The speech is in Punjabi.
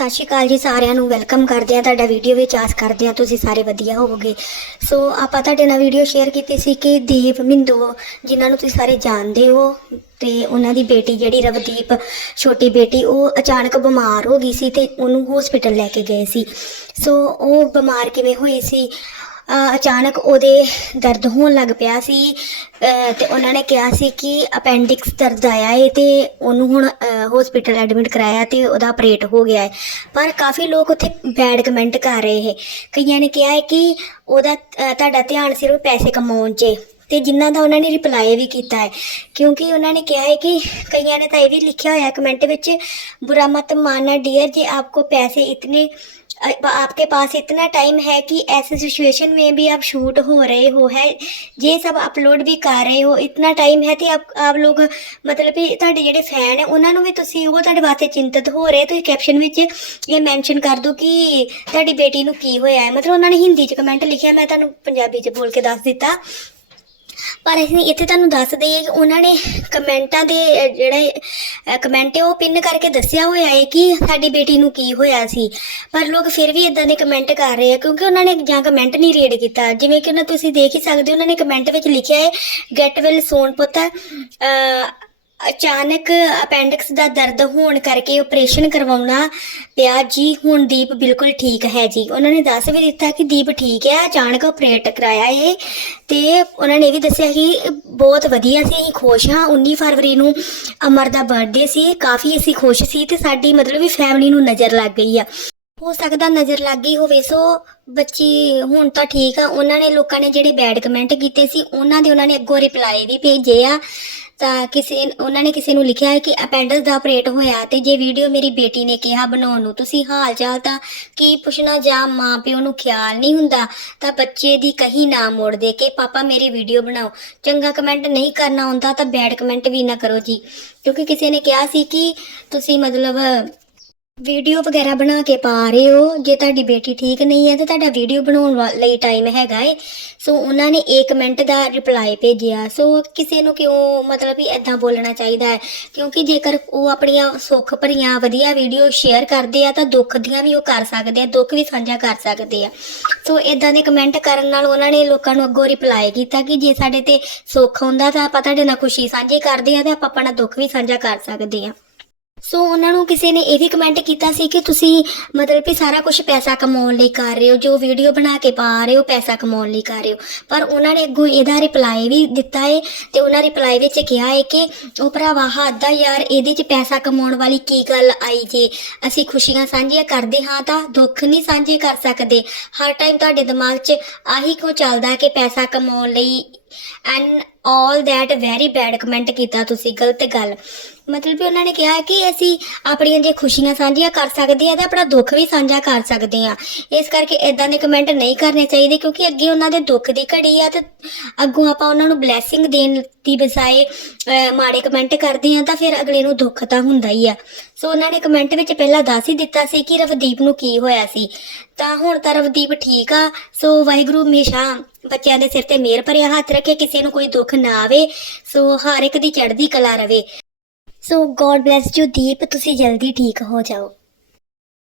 ਸਤਿ ਸ਼੍ਰੀ ਅਕਾਲ ਜੀ ਸਾਰਿਆਂ ਨੂੰ। ਵੈਲਕਮ ਕਰਦੇ ਆ ਤੁਹਾਡਾ ਵੀਡੀਓ ਵਿੱਚ। ਆਸ ਕਰਦੇ ਆ ਤੁਸੀਂ ਸਾਰੇ ਵਧੀਆ ਹੋਵੋਗੇ। ਸੋ ਆਪਾਂ ਤੁਹਾਡੇ ਨਾਲ ਵੀਡੀਓ ਸ਼ੇਅਰ ਕੀਤੀ ਸੀ ਕਿ ਦੀਪ, ਮਿੰਦੂ, ਜਿਨ੍ਹਾਂ ਨੂੰ ਤੁਸੀਂ ਸਾਰੇ ਜਾਣਦੇ ਹੋ ਤੇ ਉਹਨਾਂ ਦੀ ਬੇਟੀ ਜਿਹੜੀ ਰਵਦੀਪ, ਛੋਟੀ ਬੇਟੀ, ਉਹ ਅਚਾਨਕ ਬਿਮਾਰ ਹੋ ਗਈ ਸੀ ਤੇ ਉਹਨੂੰ ਹਸਪੀਟਲ ਲੈ ਕੇ ਗਏ ਸੀ। ਸੋ ਉਹ ਬਿਮਾਰ ਕਿਵੇਂ ਹੋਈ ਸੀ? ਅਚਾਨਕ ਉਹਦੇ ਦਰਦ ਹੋਣ ਲੱਗ ਪਿਆ ਸੀ ਤੇ ਉਹਨਾਂ ਨੇ ਕਿਹਾ ਸੀ ਕਿ ਅਪੈਂਡਿਕਸ ਦਰਦ ਆਇਆ ਹੈ ਤੇ ਉਹਨੂੰ ਹੁਣ ਹਸਪੀਟਲ ਐਡਮਿਟ ਕਰਾਇਆ ਤੇ ਉਹਦਾ ਆਪਰੇਟ ਹੋ ਗਿਆ ਹੈ ਪਰ ਕਾਫੀ ਲੋਕ ਉੱਥੇ ਬੈਡ ਕਮੈਂਟ ਕਰ ਰਹੇ ਹੈ ਕਈਆਂ ਨੇ ਕਿਹਾ ਹੈ ਕਿ ਉਹਦਾ ਤੁਹਾਡਾ ਧਿਆਨ ਸਿਰਫ ਪੈਸੇ ਕਮਾਉਣ 'ਚ ਤੇ ਜਿਨ੍ਹਾਂ ਦਾ ਉਹਨਾਂ ਨੇ ਰਿਪਲਾਈ ਵੀ ਕੀਤਾ ਹੈ ਕਿਉਂਕਿ ਉਹਨਾਂ ਨੇ ਕਿਹਾ ਹੈ ਕਿ ਕਈਆਂ ਨੇ ਤਾਂ ਇਹ ਵੀ ਲਿਖਿਆ ਹੋਇਆ ਕਮੈਂਟ ਵਿੱਚ, ਬੁਰਾ ਮਤ ਮਾਨਣਾ ਡੀਅਰ ਜੇ ਆਪਕੋ ਪੈਸੇ ਇਤਨੇ आपके पास इतना टाइम है कि ऐसे सिचुएशन में भी आप शूट हो रहे हो है ये सब अपलोड ਵੀ ਕਰ ਰਹੇ ਹੋ ਇਤਨਾ ਟਾਈਮ ਹੈ ਤੇ ਆਪ ਆਪ ਲੋਗ ਮਤਲਬ ਕਿ ਤੁਹਾਡੇ ਜਿਹੜੇ ਫੈਨ ਹੈ ਉਹਨਾਂ ਨੂੰ ਵੀ ਤੁਸੀਂ ਉਹ ਤੁਹਾਡੇ ਵਾਸਤੇ ਚਿੰਤਤ ਹੋ ਰਹੇ ਤੁਸੀਂ ਕੈਪਸ਼ਨ ਵਿੱਚ ਇਹ ਮੈਂਸ਼ਨ ਕਰ ਦਿਓ ਕਿ ਤੁਹਾਡੀ ਬੇਟੀ ਨੂੰ ਕੀ ਹੋਇਆ ਹੈ ਮਤਲਬ ਉਹਨਾਂ ਨੇ ਹਿੰਦੀ 'ਚ ਕਮੈਂਟ ਲਿਖਿਆ ਮੈਂ ਤੁਹਾਨੂੰ ਪੰਜਾਬੀ 'ਚ ਬੋਲ ਕੇ ਦੱਸ ਦਿੱਤਾ ਪਰ ਅਸੀਂ ਇੱਥੇ ਤੁਹਾਨੂੰ ਦੱਸ ਦਈਏ ਕਿ ਉਹਨਾਂ ਨੇ ਕਮੈਂਟਾਂ ਦੇ ਜਿਹੜਾ ਕਮੈਂਟ ਹੈ ਉਹ ਪਿੰਨ ਕਰਕੇ ਦੱਸਿਆ ਹੋਇਆ ਹੈ ਕਿ ਸਾਡੀ ਬੇਟੀ ਨੂੰ ਕੀ ਹੋਇਆ ਸੀ। ਪਰ ਲੋਕ ਫਿਰ ਵੀ ਇਦਾਂ ਦੇ ਕਮੈਂਟ ਕਰ ਰਹੇ ਆ ਕਿਉਂਕਿ ਉਹਨਾਂ ਨੇ ਜਾਂ ਕਮੈਂਟ ਨਹੀਂ ਰੀਡ ਕੀਤਾ। ਜਿਵੇਂ ਕਿ ਉਹਨਾਂ ਤੁਸੀਂ ਦੇਖ ਹੀ ਸਕਦੇ ਹੋ, ਉਹਨਾਂ ਨੇ ਕਮੈਂਟ ਵਿੱਚ ਲਿਖਿਆ ਹੈ ਗੈਟ ਵੈਲ ਸੋਨ ਪੁੱਤ। ਅਚਾਨਕ ਅਪੈਂਡਿਕਸ ਦਾ ਦਰਦ ਹੋਣ ਕਰਕੇ ਆਪਰੇਸ਼ਨ ਕਰਵਾਉਣਾ ਪਿਆ। ਜੀ, ਹੁਣ ਦੀਪ ਬਿਲਕੁਲ ਠੀਕ ਹੈ ਜੀ। ਉਹਨਾਂ ਨੇ ਦੱਸ ਵੀ ਦਿੱਤਾ ਕਿ ਦੀਪ ਠੀਕ ਹੈ, ਅਚਾਨਕ ਆਪਰੇਟ ਕਰਾਇਆ ਇਹ। ਤੇ ਉਹਨਾਂ ਨੇ ਇਹ ਵੀ ਦੱਸਿਆ ਕਿ ਬਹੁਤ ਵਧੀਆ ਸੀ, ਅਸੀਂ ਖੁਸ਼ ਹਾਂ। 19 ਫਰਵਰੀ ਨੂੰ ਅਮਰ ਦਾ ਬਰਥਡੇ ਸੀ। ਕਾਫੀ ਅਸੀਂ ਖੁਸ਼ ਸੀ ਤੇ ਸਾਡੀ ਮਤਲਬ ਵੀ ਫੈਮਿਲੀ ਨੂੰ ਨਜ਼ਰ ਲੱਗ ਗਈ ਆ। ਹੋ ਸਕਦਾ ਨਜ਼ਰ ਲੱਗ ਗਈ ਹੋਵੇ, ਸੋ ਬੱਚੀ ਹੁਣ ਤਾਂ ਠੀਕ ਆ। ਉਹਨਾਂ ਨੇ ਲੋਕਾਂ ਨੇ ਜਿਹੜੇ ਬੈਡ ਕਮੈਂਟ ਕੀਤੇ ਸੀ, ਉਹਨਾਂ ਦੇ ਉਹਨਾਂ ਨੇ ਅੱਗੋਂ ਰਿਪਲਾਈ ਵੀ ਭੇਜੇ ਆ। ਤਾਂ ਕਿਸੇ ਉਹਨਾਂ ਨੇ ਕਿਸੇ ਨੂੰ ਲਿਖਿਆ ਹੈ ਕਿ ਅਪੈਂਡਿਕਸ ਦਾ ਆਪਰੇਟ ਹੋਇਆ ਤੇ ਜੇ ਵੀਡੀਓ ਮੇਰੀ ਬੇਟੀ ਨੇ ਕਿਹਾ ਬਣਾਉਣ ਨੂੰ, ਤੁਸੀਂ ਹਾਲ ਚਾਲ ਤਾਂ ਕੀ ਪੁੱਛਣਾ ਜਾਂ ਮਾਂ ਪਿਓ ਨੂੰ ਖਿਆਲ ਨਹੀਂ ਹੁੰਦਾ, ਤਾਂ ਬੱਚੇ ਦੀ ਕਹੀ ਨਾ ਮੋੜ ਦੇ ਕੇ ਪਾਪਾ ਮੇਰੀ ਵੀਡੀਓ ਬਣਾਓ। ਚੰਗਾ ਕਮੈਂਟ ਨਹੀਂ ਕਰਨਾ ਆਉਂਦਾ ਤਾਂ ਬੈਡ ਕਮੈਂਟ ਵੀ ਨਾ ਕਰੋ ਜੀ। ਕਿਉਂਕਿ ਕਿਸੇ ਨੇ ਕਿਹਾ ਸੀ ਕਿ ਤੁਸੀਂ ਮਤਲਬ ਵੀਡੀਓ ਵਗੈਰਾ ਬਣਾ ਕੇ ਪਾ ਰਹੇ ਹੋ। ਜੇ ਤੁਹਾਡੀ ਬੇਟੀ ਠੀਕ ਨਹੀਂ ਹੈ ਤਾਂ ਤੁਹਾਡਾ ਵੀਡੀਓ ਬਣਾਉਣ ਵਾ- ਲਈ ਟਾਈਮ ਹੈਗਾ ਏ। ਸੋ ਉਹਨਾਂ ਨੇ 1 ਮਿੰਟ ਦਾ ਰਿਪਲਾਈ ਭੇਜਿਆ। ਸੋ ਕਿਸੇ ਨੂੰ ਕਿਉਂ ਮਤਲਬ ਵੀ ਇਦਾਂ ਬੋਲਣਾ ਚਾਹੀਦਾ ਹੈ? ਕਿਉਂਕਿ ਜੇਕਰ ਉਹ ਆਪਣੀਆਂ ਸੁੱਖ ਭਰੀਆਂ, ਵਧੀਆ ਵੀਡੀਓ ਸ਼ੇਅਰ ਕਰਦੇ ਆ ਤਾਂ ਦੁੱਖ ਦੀਆਂ ਵੀ ਉਹ ਕਰ ਸਕਦੇ ਆ, ਦੁੱਖ ਵੀ ਸਾਂਝਾ ਕਰ ਸਕਦੇ ਆ। ਸੋ ਇਦਾਂ ਦੇ ਕਮੈਂਟ ਕਰਨ ਨਾਲ ਉਹਨਾਂ ਨੇ ਲੋਕਾਂ ਨੂੰ ਅੱਗੋਂ ਰਿਪਲਾਈ ਕੀਤਾ ਕਿ ਜੇ ਸਾਡੇ ਤੇ ਸੁੱਖ ਹੁੰਦਾ ਤਾਂ ਆਪਾਂ ਤੁਹਾਡੇ ਨਾਲ ਖੁਸ਼ੀ ਸਾਂਝੀ ਕਰਦੇ ਆ ਤੇ ਆਪਾਂ ਆਪਣਾ ਦੁੱਖ ਵੀ ਸਾਂਝਾ ਕਰ ਸਕਦੇ ਆ। ਸੋ ਉਹਨਾਂ ਨੂੰ ਕਿਸੇ ਨੇ ਇਹ ਵੀ ਕਮੈਂਟ ਕੀਤਾ ਸੀ ਕਿ ਤੁਸੀਂ ਮਤਲਬ ਕਿ ਸਾਰਾ ਕੁਝ ਪੈਸਾ ਕਮਾਉਣ ਲਈ ਕਰ ਰਹੇ ਹੋ, ਜੋ ਵੀਡੀਓ ਬਣਾ ਕੇ ਪਾ ਰਹੇ ਹੋ, ਪੈਸਾ ਕਮਾਉਣ ਲਈ ਕਰ ਰਹੇ ਹੋ। ਪਰ ਉਹਨਾਂ ਨੇ ਅੱਗੋਂ ਇਹਦਾ ਰਿਪਲਾਈ ਵੀ ਦਿੱਤਾ ਹੈ ਤੇ ਉਹਨਾਂ ਰਿਪਲਾਈ ਵਿੱਚ ਕਿਹਾ ਹੈ ਕਿ, ਉਹ ਭਰਾਵਾ, ਹੱਦ ਆ ਯਾਰ, ਇਹਦੇ 'ਚ ਪੈਸਾ ਕਮਾਉਣ ਵਾਲੀ ਕੀ ਗੱਲ ਆਈ ਜੇ? ਅਸੀਂ ਖੁਸ਼ੀਆਂ ਸਾਂਝੀਆਂ ਕਰਦੇ ਹਾਂ ਤਾਂ ਦੁੱਖ ਨਹੀਂ ਸਾਂਝੇ ਕਰ ਸਕਦੇ। ਹਰ ਟਾਈਮ ਤੁਹਾਡੇ ਦਿਮਾਗ 'ਚ ਆਹੀ ਕਿਉਂ ਚੱਲਦਾ ਕਿ ਪੈਸਾ ਕਮਾਉਣ ਲਈ and all that very bad comment ਕੀਤਾ ਤੁਸੀਂ, ਗਲਤ ਗੱਲ। ਮਤਲਬ ਵੀ ਉਹਨਾਂ ਨੇ ਕਿਹਾ ਕਿ ਅਸੀਂ ਆਪਣੀਆਂ ਜੇ ਖੁਸ਼ੀਆਂ ਸਾਂਝੀਆਂ ਕਰ ਸਕਦੇ ਆ ਤਾਂ ਆਪਣਾ ਦੁੱਖ ਵੀ ਸਾਂਝਾ ਕਰ ਸਕਦੇ ਆ ਇਸ ਕਰਕੇ ਇਦਾਂ ਦੇ ਕਮੈਂਟ ਨਹੀਂ ਕਰਨੇ ਚਾਹੀਦੇ ਕਿਉਂਕਿ ਅੱਗੇ ਉਹਨਾਂ ਦੇ ਦੁੱਖ ਦੀ ਘੜੀ ਆ ਤੇ ਅੱਗੋਂ ਆਪਾਂ ਉਹਨਾਂ ਨੂੰ ਬਲੇਸਿੰਗ ਦੇਣ ਦੀ ਬਜਾਏ ਮਾੜੇ ਕਮੈਂਟ ਕਰਦੇ ਆ ਤਾਂ ਫਿਰ ਅਗਲੇ ਨੂੰ ਦੁੱਖ ਤਾਂ ਹੁੰਦਾ ਹੀ ਆ। ਸੋ ਉਹਨਾਂ ਨੇ ਕਮੈਂਟ ਵਿੱਚ ਪਹਿਲਾਂ ਦੱਸ ਹੀ ਦਿੱਤਾ ਸੀ ਕਿ ਰਵਦੀਪ ਨੂੰ ਕੀ ਹੋਇਆ ਸੀ। ਤਾਂ ਹੁਣ ਤਾਂ ਰਵਦੀਪ ਠੀਕ ਆ। ਸੋ ਵਾਹਿਗੁਰੂ ਹਮੇਸ਼ਾ ਬੱਚਿਆਂ ਦੇ ਸਿਰ ਤੇ ਮਿਹਰ ਭਰਿਆ ਹੱਥ ਰੱਖੇ, ਕਿਸੇ ਨੂੰ ਕੋਈ ਦੁੱਖ ਨਾ ਆਵੇ, ਸੋ ਹਰ ਇੱਕ ਦੀ ਚੜ੍ਹਦੀ ਕਲਾ ਰਵੇ। So God bless you Deep, ਤੁਸੀਂ ਜਲਦੀ ਠੀਕ ਹੋ ਜਾਓ।